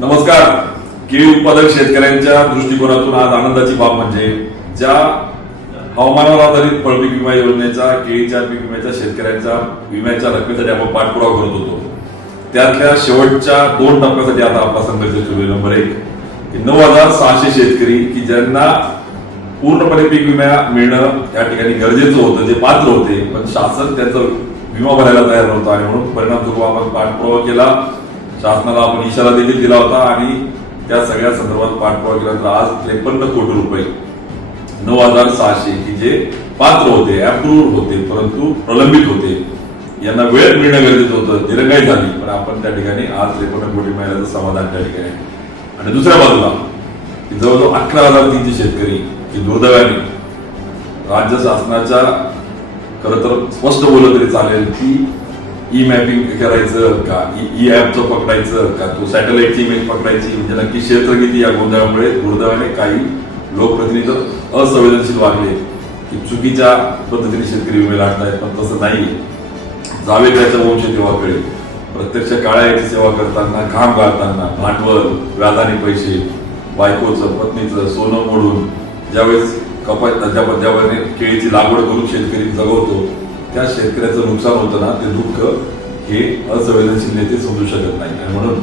नमस्कार. केळी उत्पादक शेतकऱ्यांच्या दृष्टिकोनातून आज आनंदाची बाब म्हणजे ज्या हवामानावर आधारित फळपीक विमा योजनेचा केळीच्या पीक विम्याच्या शेतकऱ्यांच्या विम्याच्या रकमेसाठी आपण पाठपुरावा करत होतो. त्यातल्या शेवटच्या दोन टप्प्यासाठी आता आपला संघर्ष सुरू आहे. नंबर एक की नऊ हजार सहाशे शेतकरी की ज्यांना पूर्णपणे पीक विमा मिळणं त्या ठिकाणी गरजेचं होतं जे पात्र होते पण शासन त्यांचा विमा भरायला तयार नव्हतं आणि म्हणून परिणाम आपण पाठपुरावा केला. शासनाला आपण इशारा देखील दिला होता आणि त्या सगळ्या संदर्भात पाठपुरावा तर आज त्रेपन्न कोटी रुपये. नऊ हजार सहाशे की जे पात्र होते अप्रूव्ह होते परंतु प्रलंबित होते. यांना वेळ मिळणं गरजेचं होतं दिरंगाई झाली. पण आपण त्या ठिकाणी आज त्रेपन्न कोटी मिळाल्याचं समाधान त्या ठिकाणी आणि दुसऱ्या बाजूला जवळजवळ अकरा हजार तीनशे शेतकरी की दुर्दैवाने राज्य शासनाच्या खरं तर स्पष्ट बोललं तरी चालेल की ई मॅपिंग करायचं का? E- ई ॲपचं पकडायचं का? तो सॅटेलाइटची इमेज पकडायची? म्हणजे नक्की क्षेत्र किती या गोंधळामुळे दुर्दैवाने काही लोकप्रतिनिधी असंवेदनशील वागले की चुकीच्या पद्धतीने शेतकरी विमे लागतायत पण तसं नाही. जावे त्याच्या वंश तेव्हा कळेल प्रत्यक्ष काळ्या याची सेवा करताना घाम गाळताना भांडवल व्याजाने पैसे बायकोचं पत्नीचं सोनं मोडून ज्यावेळेस कपात ज्या केळीची लागवड करून शेतकरी जगवतो त्या शेतकऱ्याचं नुकसान होतं ना ते दुःख हे असंवेदनशील नेते समजू शकत नाही. आणि म्हणून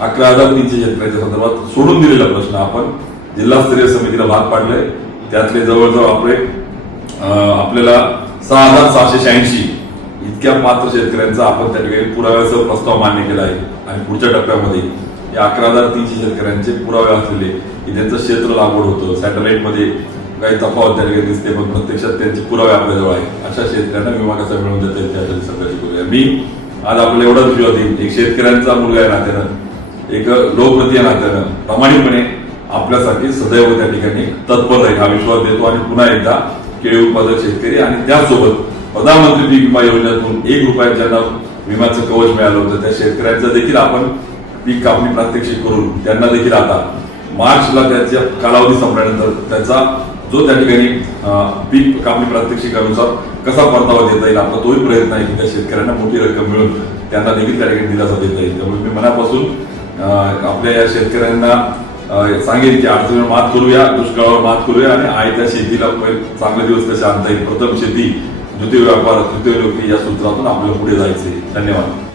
अकरा हजार तीनशे शेतकऱ्याच्या संदर्भात सोडून दिलेला प्रश्न आपण जिल्हास्तरीय समितीला भाग पाडलाय. त्यातले जवळजवळ आपले आपल्याला सहा हजार सहाशे शहाऐंशी इतक्या पात्र शेतकऱ्यांचा आपण त्या ठिकाणी पुराव्यासह प्रस्ताव मान्य केला आहे. आणि पुढच्या टप्प्यामध्ये या अकरा हजार तीनशे शेतकऱ्यांचे पुरावे असलेले की त्यांचं क्षेत्र लागवड होतं. सॅटेलाइटमध्ये काही तफावत त्या ठिकाणी दिसते पण प्रत्यक्षात त्यांचे पुरावे आपल्याजवळ आहे अशा शेतकऱ्यांना विमा कसा मिळवून देता येईल त्यासाठी संघर्ष करूया मी आज आपल्याला एवढाच विश्वास देईन एक शेतकऱ्यांचा मुलगा आहे नात्यानं एक लोकप्रती आहे नात्यानं प्रामाणिकपणे आपल्यासाठी सदैव त्या ठिकाणी तत्पर राहील. हा विश्वास देतो आणि पुन्हा एकदा केळी उत्पादक शेतकरी आणि त्यासोबत प्रधानमंत्री पीक विमा योजनेतून एक रुपयात ज्यांना विम्याचं कवच मिळालं होतं त्या शेतकऱ्यांचं देखील आपण पीक कापणी प्रात्यक्षिक करून त्यांना देखील आता मार्चला त्याच्या कालावधी संपल्यानंतर त्याचा जो त्या ठिकाणी पीक कापणी प्रात्यक्षिकानुसार कसा परतावा देता येईल आपला तोही प्रयत्न आहे की त्या शेतकऱ्यांना मोठी रक्कम मिळून त्यांना देखील त्या ठिकाणी दिलासा देता येईल. त्यामुळे मी मनापासून आपल्या या शेतकऱ्यांना सांगेन की अडचणीवर मात करूया दुष्काळावर मात करूया आणि आहे त्या शेतीला चांगले दिवस कसे आणता येईल. प्रथम शेती द्वितीय व्यापार तृतीय लोक या सूत्रातून आपल्याला पुढे जायचे धन्यवाद.